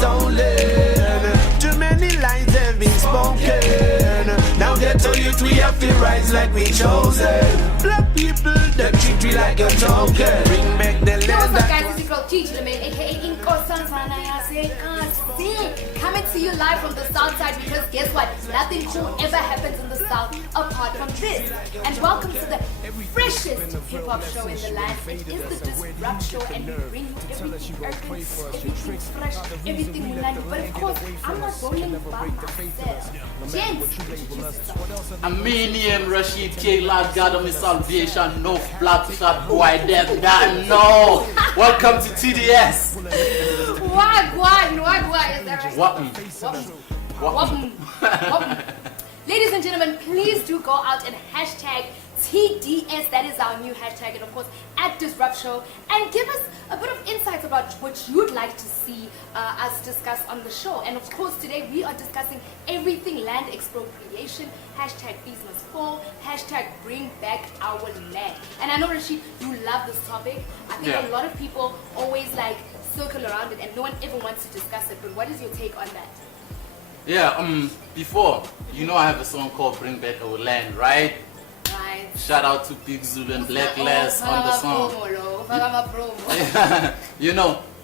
stolen. Too many lies have been spoken. Now they tell you we have to rise like we chosen. Black people that treat we like a token. Bring back the land. What's up, guys? This is girl Gigi, LaMayne, aka coming to you live from the south side, because guess what? Nothing cool ever happens in the south apart from this. And welcome to the freshest hip-hop show in the land. It is the Dizrupt Show, and we bring you everything urban, everything fresh, everything land. But of course, I'm not rolling by myself. Gents, introduce yourself. I'm Rashid, K-Lad, God of my salvation, no black shot, boy, them that no. Welcome to TDS. Wagwan, is that right? Wapum. Ladies and gentlemen, please do go out and hashtag TDS, that is our new hashtag, and of course at Dizrupt Show, and give us a bit of insights about what you'd like to see us discuss on the show. And of course today we are discussing everything land expropriation, hashtag fees must fall, hashtag bring back our land. And I know, Rashid, you love this topic. I think a lot of people always like circle around it and no one ever wants to discuss it, but what is your take on that? Before, I have a song called Bring Back Our Land, right? Right. Shout out to Big Zulu and Black Lass on the song.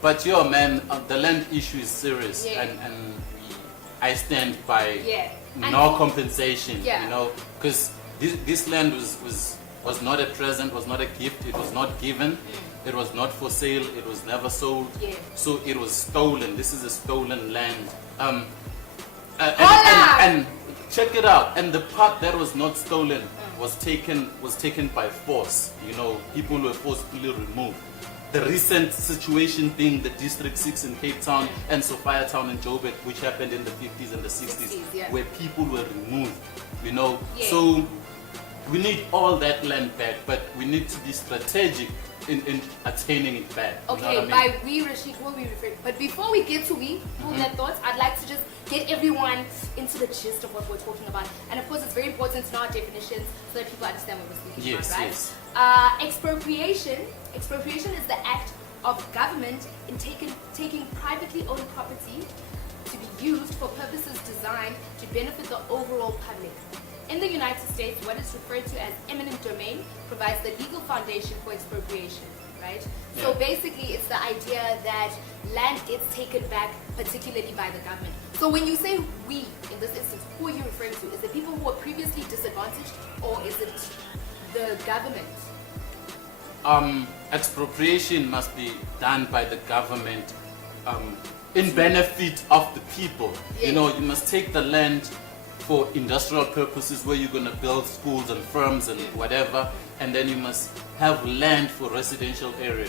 But man, the land issue is serious, and I stand by no compensation, because this land was not a present, was not a gift, it was not given, it was not for sale, it was never sold, so it was stolen. This is a stolen land. And check it out, and the part that was not stolen was taken by force. People were forcibly removed. The recent situation being the District 6 in Cape Town and Sophia Town in Joburg, which happened in the 50s and the 60s, where people were removed, So we need all that land back, but we need to be strategic in attaining it back. Okay, by we, Rashid, who we refer to. But before we get to hold that thoughts, I'd like to just get everyone into the gist of what we're talking about. And of course, it's very important to know our definitions so that people understand what we're speaking about, right? Yes. Expropriation is the act of government in taking privately owned property to be used for purposes designed to benefit the overall public. In the United States, what is referred to as eminent domain provides the legal foundation for expropriation, right? So basically, it's the idea that land gets taken back, particularly by the government. So when you say we, in this instance, who are you referring to? Is it people who were previously disadvantaged, or is it the government? Expropriation must be done by the government in benefit of the people. You must take the land for industrial purposes, where you're going to build schools and firms and whatever, and then you must have land for residential area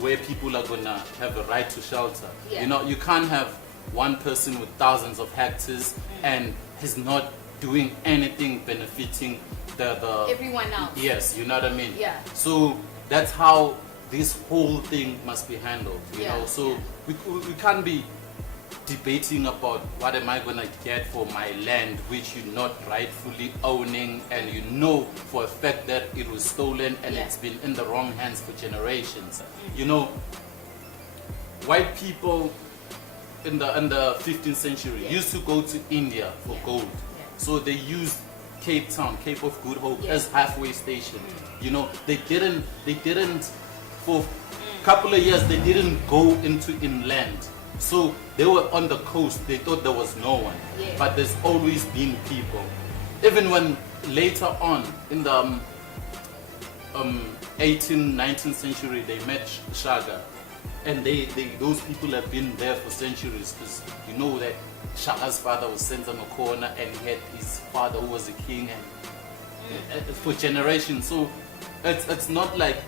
where people are going to have a right to shelter. You can't have one person with thousands of hectares and he's not doing anything benefiting the everyone else. Yes, you know what I mean? So that's how this whole thing must be handled, so we can't be debating about what am I going to get for my land which you're not rightfully owning, and for a fact that it was stolen and it's been in the wrong hands for generations. White people in the 15th century used to go to India for gold, so they used Cape Town, Cape of Good Hope, as halfway station. They didn't for a couple of years they didn't go into inland. So they were on the coast, they thought there was no one, but there's always been people. Even when later on in the 18th, 19th century they met Shaka, and those people have been there for centuries, because that Shaka's father was Senza Makona, and he had his father who was a king, and for generations. So it's not like,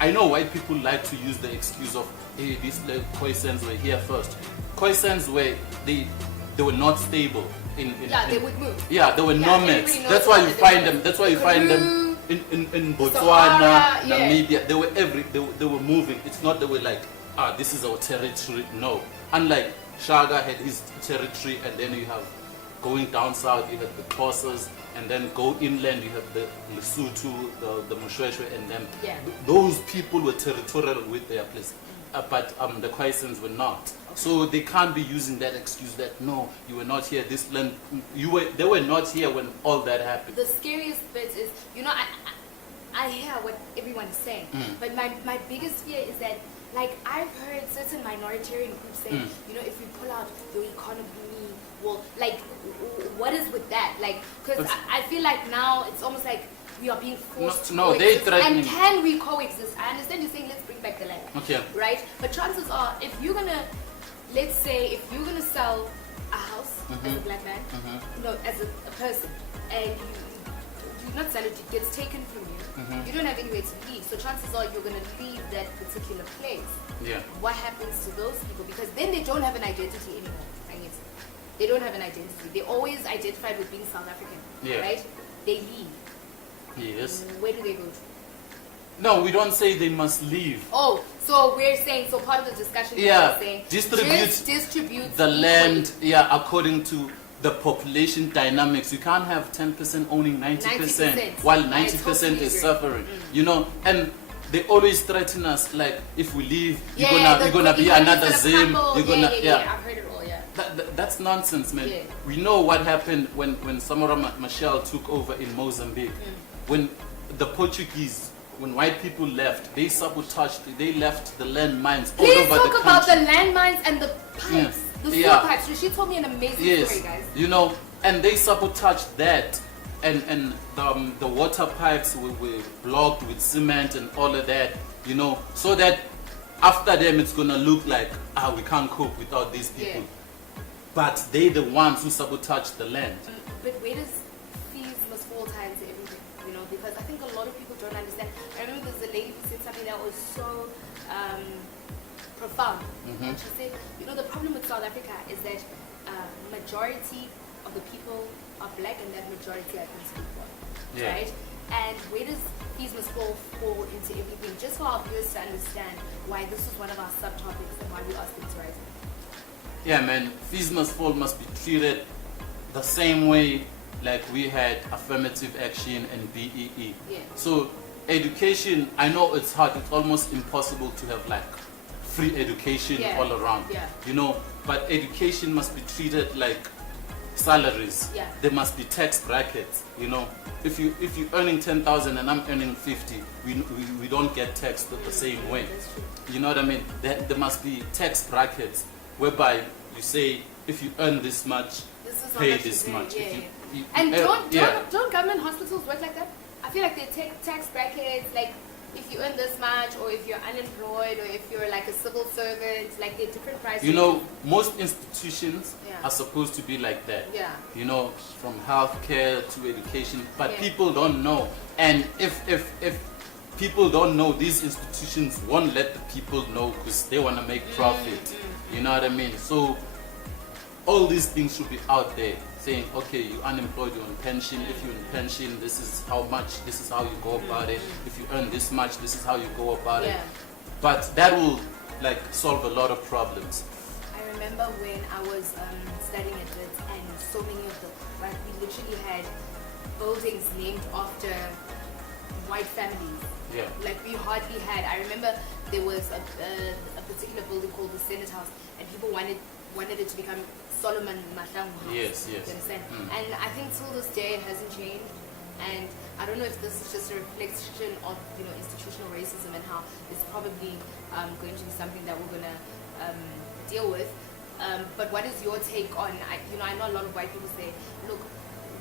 I know white people like to use the excuse of, hey, these Khoisans were here first. Khoisans they were not stable. They would move. They were nomads. That's why you find them. That's why you find them in Botswana, Namibia. They were moving. It's not they were like, this is our territory. No. Unlike Shaga had his territory, and then you have going down south, you have the Xhosas, and then go inland, you have the Lesotho, the Mushweshwe, and then those people were territorial with their place. the Khoisans were not. So they can't be using that excuse that no, you were not here. This land, they were not here when all that happened. The scariest bit is, I hear what everyone is saying, but my biggest fear is that, like, I've heard certain minoritarian groups say, if we pull out your economy, well, like, what is with that? Like, because I feel like now it's almost like we are being forced to coexist. And can we coexist? I understand you're saying let's bring back the land. Okay. Right? But chances are, if you're going to, let's say, if you're going to sell a house as a black man, as a person, and you not sell it, it gets taken from you, you don't have anywhere to leave. So chances are you're going to leave that particular place. Yeah. What happens to those people? Because then they don't have an identity anymore, I guess. They don't have an identity. They always identified with being South African, right? They leave. Yes. Where do they go to? No, we don't say they must leave. Oh, so we're saying, so part of the discussion is saying distribute the land, according to the population dynamics. You can't have 10% owning 90%, while 90% is suffering. And they always threaten us, like, if we leave, you're gonna be another Zim. You're gonna, I've heard it all, That's nonsense, man. We know what happened when Samora Machel took over in Mozambique. When the Portuguese, when white people left, they sabotaged, they left the landmines all over the country. Please talk about the landmines and the pipes, the sewer pipes. Rashid told me an amazing story, guys. And they sabotaged that. And the water pipes were blocked with cement and all of that, so that after them it's gonna look like, we can't cope without these people. But they're the ones who sabotage the land. But where does fees must fall tie into everything? Because I think a lot of people don't understand. I remember there's a lady who said something that was so profound. And she said, the problem with South Africa is that majority of the people are black and that majority are considered white. Right? And where does fees must fall into everything? Just for our viewers to understand why this is one of our subtopics and why we ask things right. Yeah, man, fees must fall must be treated the same way like we had affirmative action and BEE. So education, I know it's hard, it's almost impossible to have like free education all around, but education must be treated like salaries. There must be tax brackets, If you're earning 10,000 and I'm earning 50, we don't get taxed the same way. You know what I mean? There must be tax brackets whereby you say, if you earn this much, pay this much. And don't government hospitals work like that? I feel like they take tax brackets, like if you earn this much, or if you're unemployed, or if you're like a civil servant, like they're different prices. Most institutions are supposed to be like that. From healthcare to education, but people don't know. And if people don't know, these institutions won't let the people know because they want to make profit. You know what I mean? So all these things should be out there saying, okay, you're unemployed, you're on pension. If you're on pension, this is how much, this is how you go about it. If you earn this much, this is how you go about it. But that will like solve a lot of problems. I remember when I was studying at it, and so many of we literally had buildings named after white families. Like we hardly had. I remember there was a particular building called the Senate House, and people wanted it to become Solomon Mahlangu House. Yes. You understand? And I think till this day it hasn't changed. And I don't know if this is just a reflection of institutional racism and how it's probably going to be something that we're gonna deal with. But what is your take on? I know a lot of white people say, look,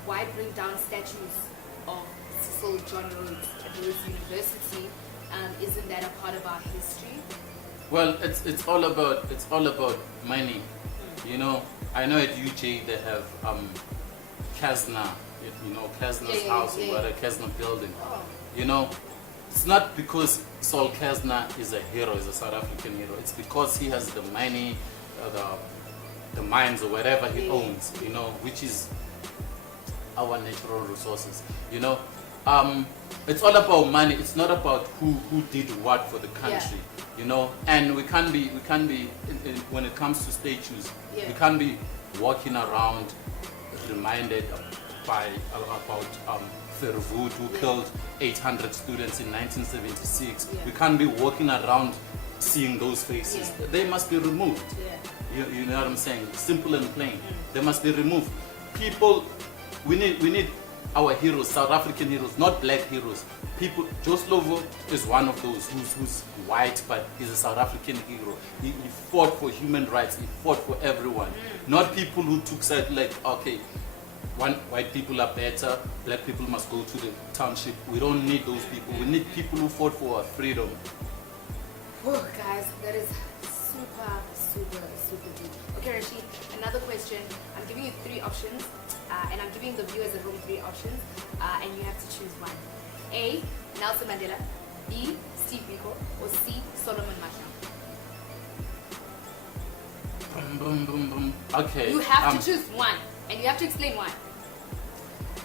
why bring down statues of Cecil John Rhodes at Rhodes University? Isn't that a part of our history? Well, it's all about money. I know at UJ they have Kasna, Kasna's house or a Kasna building. It's not because Saul Kasna is a hero, is a South African hero. It's because he has the money, the mines or whatever he owns, which is our natural resources. It's all about money. It's not about who did what for the country. And we can't be when it comes to statues, we can't be walking around reminded about Verwoerd who killed 800 students in 1976. We can't be walking around seeing those faces. Yeah. They must be removed. Yeah. You know what I'm saying? Simple and plain. They must be removed. People, we need our heroes, South African heroes, not black heroes. People, Joe Slovo is one of those who's white, but he's a South African hero. He fought for human rights. He fought for everyone. Not people who took side like, okay, white people are better, black people must go to the township. We don't need those people. We need people who fought for our freedom. Oh, guys, that is super deep. Okay, Rashid, another question. I'm giving you 3 options, and I'm giving the viewers at home 3 options, and you have to choose one. A, Nelson Mandela. B, Steve Biko. Or C, Solomon Mahlangu. Boom, boom, boom, boom. Okay. You have to choose one, and you have to explain why.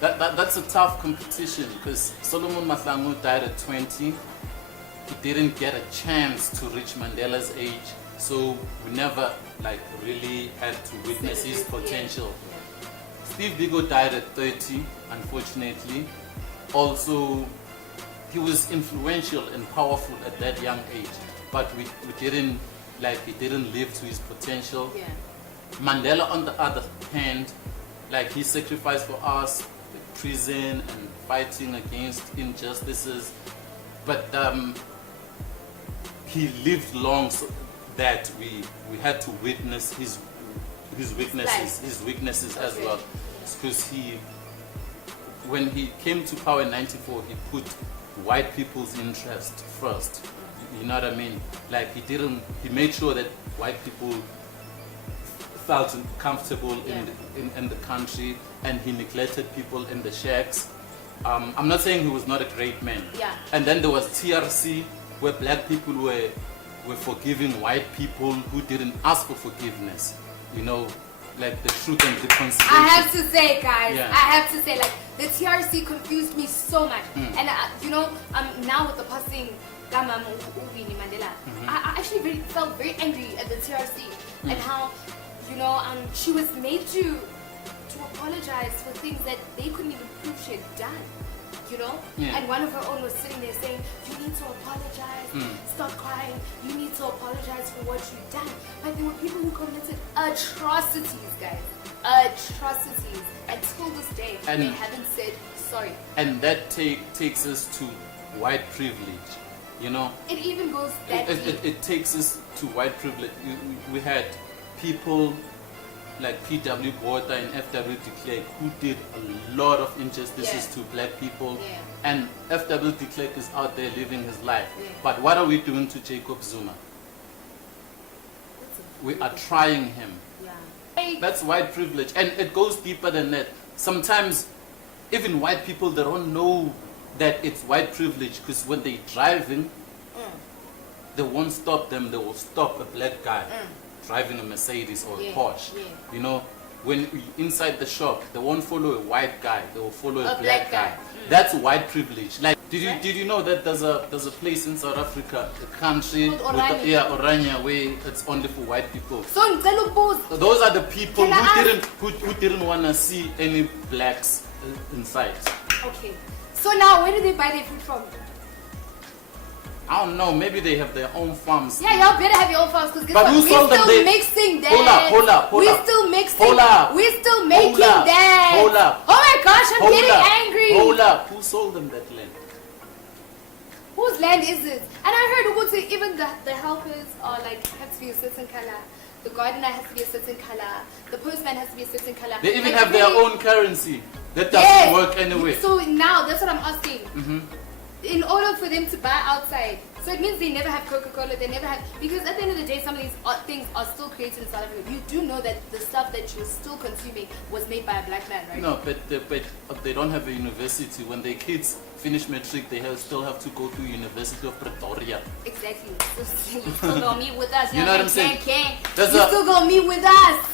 That's a tough competition because Solomon Mahlangu died at 20. He didn't get a chance to reach Mandela's age, so we never really had to witness his potential. Yeah. Steve Biko died at 30, unfortunately. Also, he was influential and powerful at that young age, but we didn't he didn't live to his potential. Yeah. Mandela, on the other hand, he sacrificed for us, prison and fighting against injustices, but he lived long so that we had to witness his weaknesses as well. Because when he came to power in '94, he put white people's interest first. You know what I mean? He made sure that white people felt comfortable in the country, and he neglected people in the shacks. I'm not saying he was not a great man. Yeah. And then there was TRC, where black people were forgiving white people who didn't ask for forgiveness. You know, the truth and reconciliation. I have to say, guys, Yeah. I have to say, the TRC confused me so much. And, now with the passing Gama Winnie Mandela, I actually felt very angry at the TRC and how, she was made to apologize for things that they couldn't even prove she had done. Yeah. And one of her own was sitting there saying, you need to apologize, stop crying, you need to apologize for what you've done. But there were people who committed atrocities, guys. Atrocities. Until this day, And they haven't said sorry. And that takes us to white privilege, It even goes that deep. It takes us to white privilege. We had people like P.W. Botha and F.W. de Klerk who did a lot of injustices to black people. Yeah. And F.W. de Klerk is out there living his life. Yeah. But what are we doing to Jacob Zuma? We are trying him. Yeah. That's white privilege, and it goes deeper than that. Sometimes even white people, they don't know that it's white privilege, because when they're driving, they won't stop them. They will stop a black guy driving a Mercedes or a Porsche. Yeah. When inside the shop, they won't follow a white guy. They will follow a black black guy. guy. That's white privilege. Did you know that there's a place in South Africa, a country with Oranje, where it's only for white people. So Those are the people Can I who didn't want to see any blacks inside. okay. So now, where do they buy their food from? I don't know. Maybe they have their own farms. Yeah, y'all better have your own farms, because But who we're sold them? still mixing that. Hold up. We're still mixing. Hold up. We're still making Hold up. that. Hold up. Oh my gosh, I'm Hold getting up. angry. Hold up. Who sold them that land? Whose land is it? And I heard Uguti, even the helpers are have to be a certain color. The gardener has to be a certain color. The postman has to be a certain color. They even have their own currency. That doesn't Yes. work anyway. So now, that's what I'm asking. In order for them to buy outside, so it means they never have Coca-Cola, they never have, because at the end of the day, some of these things are still created in South Africa. You do know that the stuff that you're still consuming was made by a black man, right? No, but they don't have a university. When their kids finish matric, they still have to go to University of Pretoria. Exactly. So you still gonna meet with us. You know what I'm saying? You still gonna meet with us.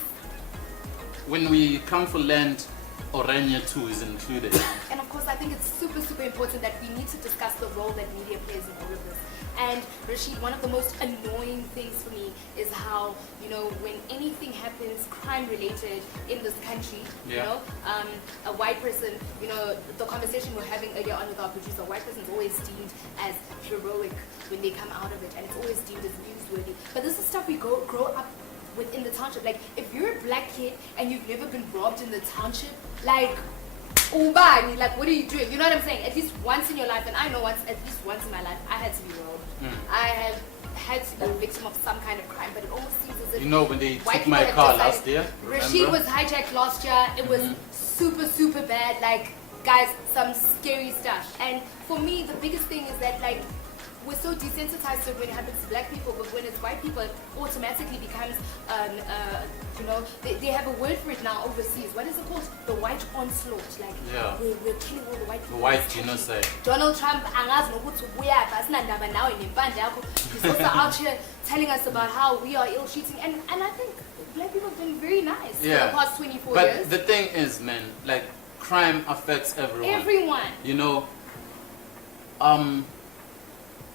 When we come for land, Oranje too is included. And of course, I think it's super important that we need to discuss the role that media plays in all of this. And Rashid, one of the most annoying things for me is how, you know, when anything happens crime related in this country, you know, a white person, you know, the conversation we're having earlier on with our producer, a white person is always deemed as heroic when they come out of it, and it's always deemed as newsworthy. But this is stuff we grow up within the township. Like, if you're a black kid and you've never been robbed in the township, like, Ubani, like, what are you doing? You know what I'm saying? At least once in your life, and I know at least once in my life, I had to be robbed. I have had to be a victim of some kind of crime, but it almost seems as if, you know, when they white took my people car have last decided- year, Rashid was hijacked last year. It was super bad. Like, guys, some scary stuff. And for me, the biggest thing is that, like, we're so desensitized to it when it happens to black people, but when it's white people, it automatically becomes, you know, they have a word for it now overseas. What is it called? The white onslaught. Like, we're killing all the white people. the white genocide. Donald Trump, he's also out here telling us about how we are ill-treating, and I think black people have been very nice for the past 24 years. But the thing is, man, like, crime affects everyone. Everyone. You know,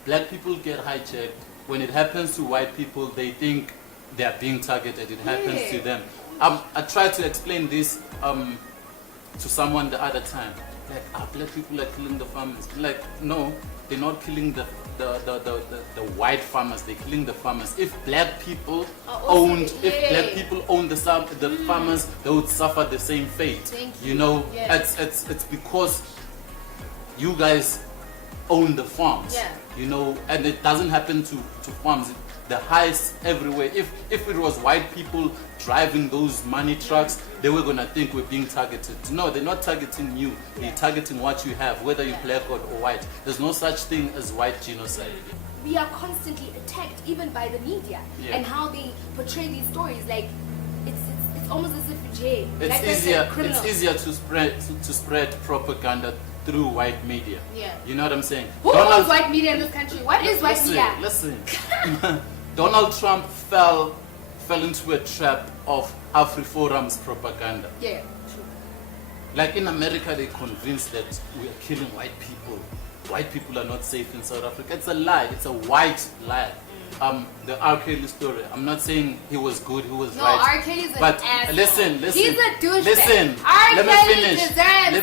black people get hijacked. When it happens to white people, they think they are being targeted. It happens to them. I tried to explain this to someone the other time. Like, black people are killing the farmers. Like, no, they're not killing the white farmers. They're killing the farmers. If black people owned the farmers, they would suffer the same fate. You know, it's because you guys own the farms, you know, and it doesn't happen to farms. The highest everywhere. If it was white people driving those money trucks, they were gonna think we're being targeted. No, they're not targeting you. They're targeting what you have, whether you're black or white. There's no such thing as white genocide. We are constantly attacked, even by the media, and how they portray these stories. Like, it's almost as if jail. It's easier to spread propaganda through white media. You know what I'm saying? Who owns white media in this country? What is white media? Listen. Donald Trump fell into a trap of AfriForum's propaganda. Yeah, true. Like, in America, they're convinced that we are killing white people. White people are not safe in South Africa. It's a lie. It's a white lie. The R. Kelly story. I'm not saying he was good, he was right. No, R. Kelly's an but asshole. listen. He's a douchebag. Listen. Let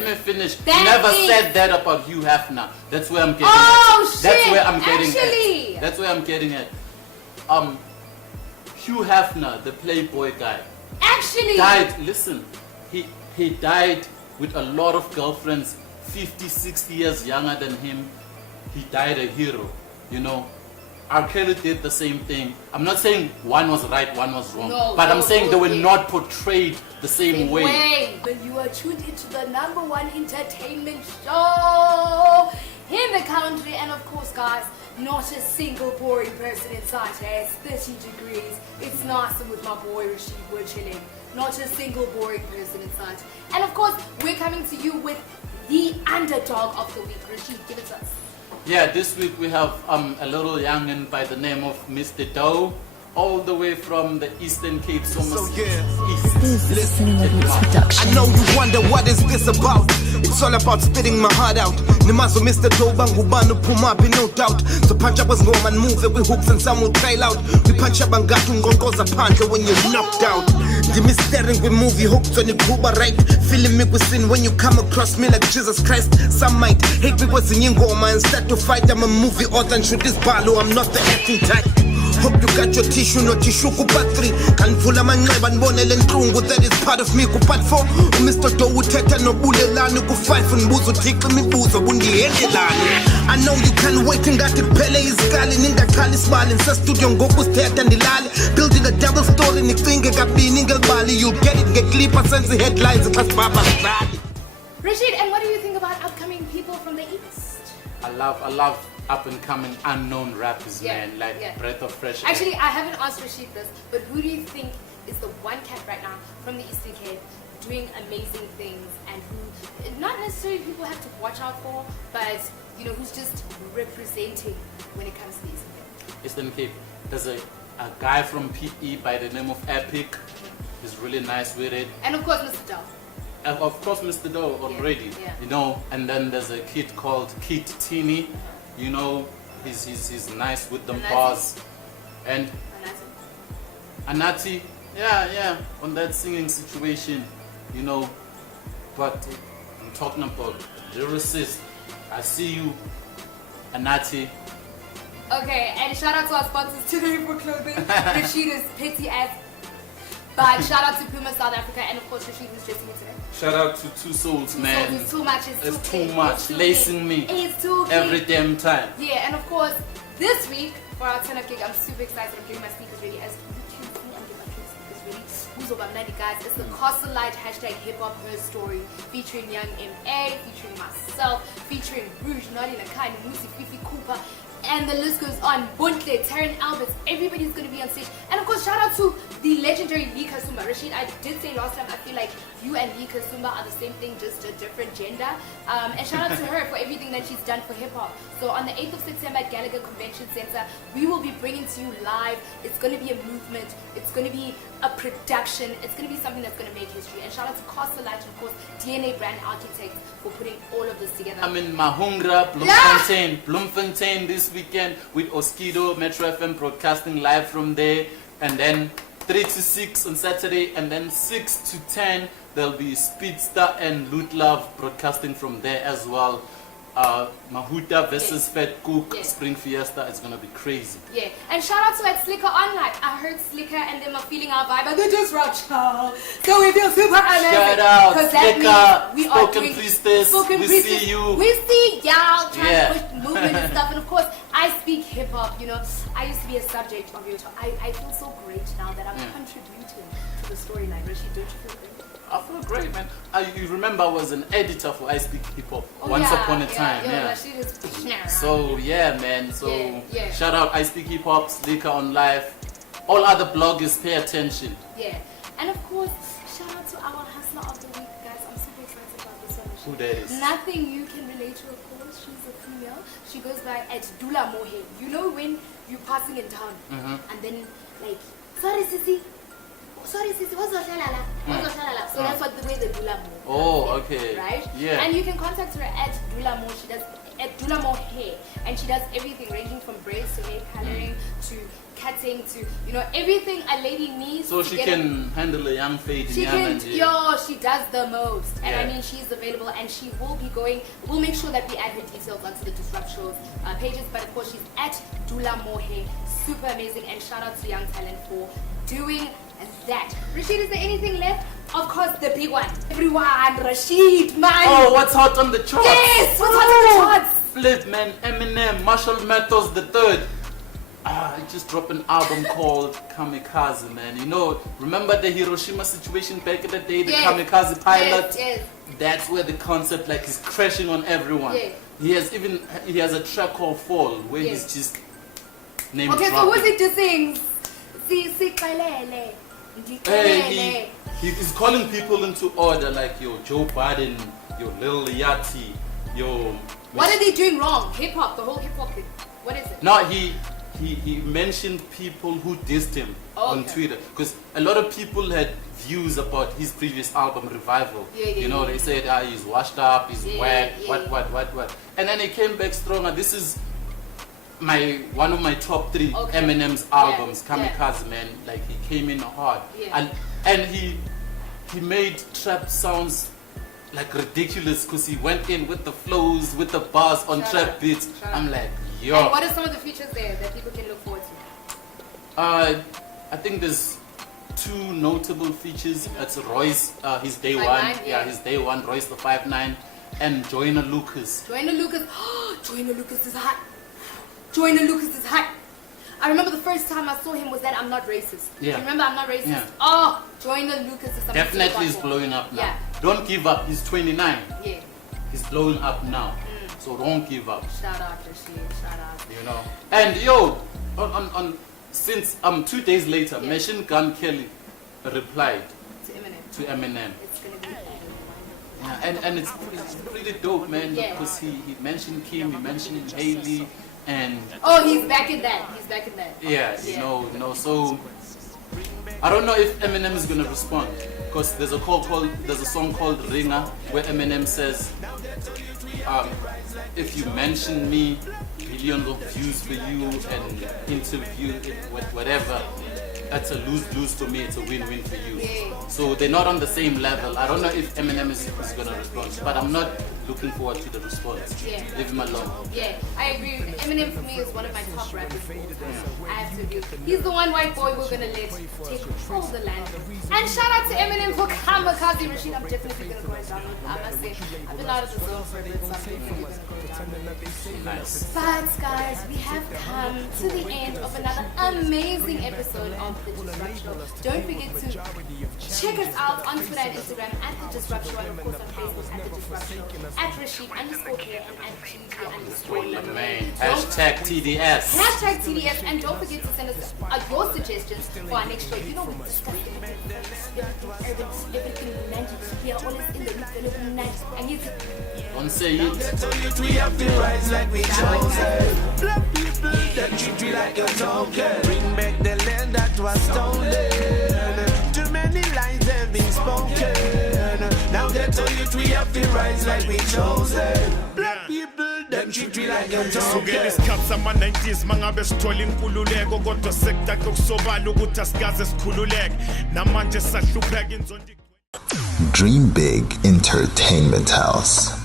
me finish. He never said that about Hugh Hefner. That's where I'm getting at. That's where I'm getting at. That's where I'm getting at. Hugh Hefner, the Playboy guy, actually died. Listen, he died with a lot of girlfriends, 50, 60 years younger than him. He died a hero, you know. R. Kelly did the same thing. I'm not saying one was right, one was wrong, but I'm saying they were not portrayed the same way. But you are tuned into the #1 entertainment show in the country, and of course, guys, not a single boring person inside here. It's 30 degrees. It's nice, and with my boy Rashid, we're chilling. Not a single boring person inside. And of course, we're coming to you with the underdog of the week. Rashid, give it to us. Yeah, this week we have a little youngin by the name of Mr. Doe, all the way from the Eastern Cape. I know you wonder what is this about. It's all about spitting my heart out. Nimazo Mr. Doe bangubanu pumapi, no doubt. So punch up as ngoma and move it with hooks and some will trail out. We punch up and gatu ngongoza panja when you're knocked out. Dimi staring with movie hooks on your kuba right. Feeling me with sin when you come across me like Jesus Christ. Some might hate me with singing ngoma instead to fight. I'm a movie author and shoot this balo. I'm not the acting type. Hope you got your tissue, no tissue kupatri. Can full of my neighbor and bonel and trungu, that is part of me kupat for. Mr. Doe teta no bulelani ku fight and buzo tickle me buzo bundi elani. I know you can't wait and got the pele is gali ninga kali smiling sa studio ngoku steta ndilali. Building a double story ni finger kapi ninga bali. You'll get it, get clip and sense the headlines plus baba stali. Rashid, and what do you think about upcoming people from the East? I love up and coming unknown rappers, man, like breath of fresh air. Actually, I haven't asked Rashid this, but who do you think is the one cat right now from the Eastern Cape doing amazing things, and who not necessarily people have to watch out for, but you know, who's just representing when it comes to the Eastern Cape? Eastern Cape, there's a guy from Peyi by the name of Epic. He's really nice with it. And of course, Mr. Doe. Of course, Mr. Doe already, you know. And then there's a kid called Kid Teeny. You know, He's nice with them Anati. bars. And Anati, yeah, on that singing situation, you know. But I'm talking about lyricist. I see you, Anati. Okay, and shout out to our sponsors today for clothing. Rashid is petty as. But shout out to Puma South Africa, and of course Rashid who's dressing me today. Shout out to Two Souls, man. It's too much. It's too much. Lacing me. It's too every big. damn time. Yeah, and of course this week for our turn-up gig, I'm super excited. I'm getting my sneakers ready as you can see. I'm getting my sneakers ready. Who's over 90 guys? It's the Castlelight hashtag Hip Hop Her Story, featuring Young MA, featuring myself, featuring Rouge, Naughty Nakani, Musi, Fifi Cooper. And the list goes on. Buntle, Taryn Alberts, everybody's going to be on stage. And of course, shout out to the legendary Lee Kasumba. Rashid, I did say last time, I feel like you and Lee Kasumba are the same thing, just a different gender. And shout out to her for everything that she's done for hip-hop. So on the 8th of September at Gallagher Convention Center, we will be bringing to you live. It's going to be a movement. It's going to be a production. It's going to be something that's going to make history. And shout out to Castlelight, and of course, DNA Brand Architects for putting all of this together. I'm in Mahungra, Bloemfontein this weekend with Oskido, Metro FM broadcasting live from there. And then 3 to 6 on Saturday, and then 6 to 10 there'll be Speedster and Loot Love broadcasting from there as well. Mahuta versus Fat Cook, Spring Fiesta. It's gonna be crazy. Yeah, and shout out to at Slicker Online. I heard Slicker and them are feeling our vibe at the Dizrupt Show. So we feel super amazing. Shout out, Slicker, we are Spoken doing Priestess. We see you. We see y'all trying to push movement and stuff. And of course, I speak hip hop. You know, I used to be a subject of your talk. I feel so great now that I'm contributing to the storyline. Rashid, don't you feel great? I feel great, man. You remember I was an editor for I Speak Hip Hop once upon a time. So yeah, man. So shout out I Speak Hip Hop, Slicker on Live. All other bloggers, pay attention. Yeah, and of course, shout out to our hustler of the week, guys. I'm super excited about this one. Who that is? Nothing you can relate to, of course. She's a female. She goes by at Dula Mohe. You know when you're passing in town and then like, sorry sissy, what's your shalala? So that's what the way the Dula Mohe. Oh, okay. Right? Yeah. And you can contact her at Dula Mohe. She does at Dula Mohe, and she does everything ranging from braids to hair coloring to cutting to, you know, everything a lady needs. So she can handle a young fade in she young can, she does the most. And I mean, she's available, and she will be going. We'll make sure that we add her details onto the Dizrupt Show's pages. But of course, she's at Dula Mohe. Super amazing, and shout out to Young Talent for doing that. Rashid, is there anything left? Of course, the big one. Everyone, Rashid, man. Oh, what's hot on the charts? Yes, what's hot on the charts? Flip, man, Eminem, Marshall Mathers the Third. I just dropped an album called Kamikaze, man. You know, remember the Hiroshima situation back in the day, the Kamikaze pilot? Yes. That's where the concept like is crashing on everyone. Yeah. He has a track called Fall where he's just name okay, dropping. so who's it to sing? Hey, he's calling people into order like yo Joe Biden, yo Lil Yachty, yo. What are they doing wrong? Hip hop, the whole hip hop thing. What is it? No, he mentioned people who dissed him on Twitter, because a lot of people had views about his previous album Revival. You know, they said he's washed up, he's whack, what. And then he came back stronger. This is one of my top 3 Eminem's albums, Kamikaze, man. Like he came in hard, and he made trap sounds like ridiculous, because he went in with the flows, with the bars on trap beats. I'm like, yo. And what are some of the features there that people can look forward to? I think there's 2 notable features. It's Royce, his day 1. His day 1, Royce the 5'9", and Joyner Lucas. Joyner Lucas is hot. Joyner Lucas is hot. I remember the first time I saw him was that I'm Not Racist. You remember I'm Not Racist? Yeah. Oh, Joyner Lucas is something. Definitely is blowing up now. Don't give up. He's 29. Yeah. He's blowing up now. So don't give up. Shout out, Rashid. Shout out. You know. And yo, since 2 days later, Machine Gun Kelly replied to Eminem. It's gonna be and it's pretty dope, man, because he mentioned Kim, he mentioned Haley, and he's back in that. Yeah, you know. So I don't know if Eminem is gonna respond, because there's a song called Ringer where Eminem says, if you mention me, millions of views for you and interview with whatever. That's a lose-lose for me. It's a win-win for you. Yeah. So they're not on the same level. I don't know if Eminem is going to respond, but I'm not looking forward to the response. Yeah. Leave him alone. Yeah, I agree. Eminem for me is one of my top rappers. I have to agree. He's the one white boy we're gonna let take control of the land. And shout out to Eminem for Kamikaze Rashid. I'm definitely gonna go and download it. I must say, I've been out of the zone for a bit, so I'm definitely gonna go download it. Nice. But guys, we have come to the end of another amazing episode of the Dizrupt Show. Don't forget to check us out on Twitter and Instagram at the Dizrupt Show, and of course on Facebook at the Dizrupt Show, at Rashid_Peyi and at Gigi_LaMayne. Hashtag TDS. Hashtag TDS, and don't forget to send us your suggestions for our next show. You know, we discuss everything magic here, all is in the night, and you Don't say it. We have to rise like we chosen. Black people that treat we like a token. Bring back the land that was stolen. Too many lines have been spoken. Now that youth we have to rise like we chosen. Black people that treat we like a token. Isikhathi sama-90s mangabe sithola inkululeko kodwa sekudake kusobala ukuthi asikaze sikhululeke namanje sahlupheka inzondo. Dream Big Entertainment House.